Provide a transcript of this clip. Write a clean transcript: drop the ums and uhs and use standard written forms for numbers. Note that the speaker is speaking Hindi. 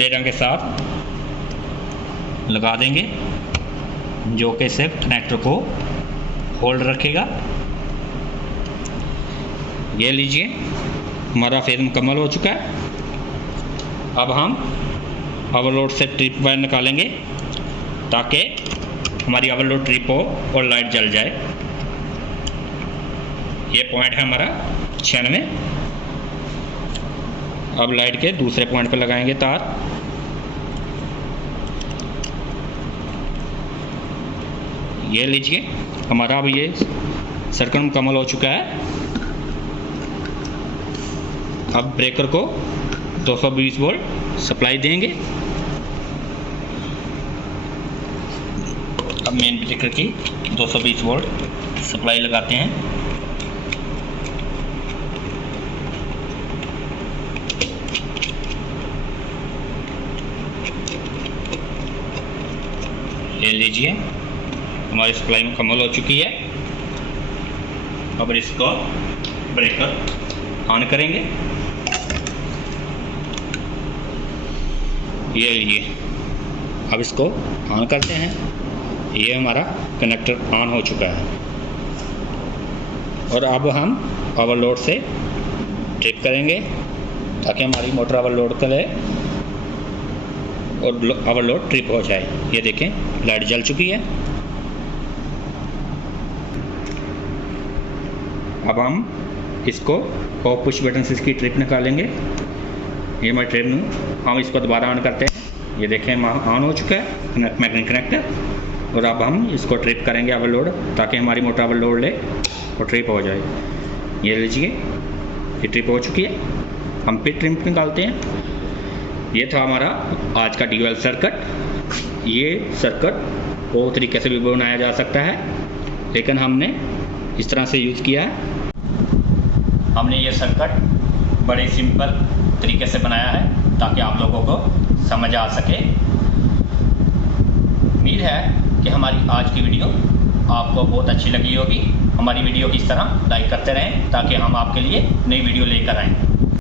13 के साथ लगा देंगे, जो कि सिर्फ कनेक्टर को होल्ड रखेगा। ये लीजिए, हमारा फेज मुकम्मल हो चुका है। अब हम ओवरलोड से ट्रिप वायर निकालेंगे ताकि हमारी ओवरलोड ट्रिप हो और लाइट जल जाए। ये पॉइंट है हमारा 96। अब लाइट के दूसरे पॉइंट पर लगाएंगे तार। ये लीजिए, हमारा अब ये सर्किट मुकम्मल हो चुका है। अब ब्रेकर को 220 वोल्ट सप्लाई देंगे। अब मेन ब्रेकर की 220 वोल्ट सप्लाई लगाते हैं। ये लीजिए, हमारी सप्लाई मुकम्मल हो चुकी है। अब इसको ब्रेकर ऑन करेंगे। ये लीजिए, अब इसको ऑन करते हैं। ये हमारा कनेक्टर ऑन हो चुका है। और अब हम ओवरलोड से ट्रिप करेंगे ताकि हमारी मोटर ओवरलोड करे और ओवरलोड ट्रिप हो जाए। ये देखें, लाइट जल चुकी है। अब हम इसको ऑफ पुश बटन से इसकी ट्रिप निकालेंगे। ये हमारी ट्रिप हम इसको दोबारा ऑन करते हैं। ये देखें, ऑन हो चुका है मैग्नेटिक कनेक्टर। और अब हम इसको ट्रिप करेंगे ओवरलोड ताकि हमारी मोटर ओवरलोड ले और ट्रिप हो जाए। ये लीजिए, ये ट्रिप हो चुकी है। हम फिर ट्रिप निकालते हैं। ये था हमारा आज का ड्यूअल सर्किट। ये सर्किट बहुत तरीके से भी बनाया जा सकता है, लेकिन हमने इस तरह से यूज़ किया है। हमने ये सर्किट बड़े सिंपल तरीके से बनाया है ताकि आप लोगों को समझ आ सके। उम्मीद है कि हमारी आज की वीडियो आपको बहुत अच्छी लगी होगी। हमारी वीडियो की इस तरह लाइक करते रहें ताकि हम आपके लिए नई वीडियो लेकर आएँ।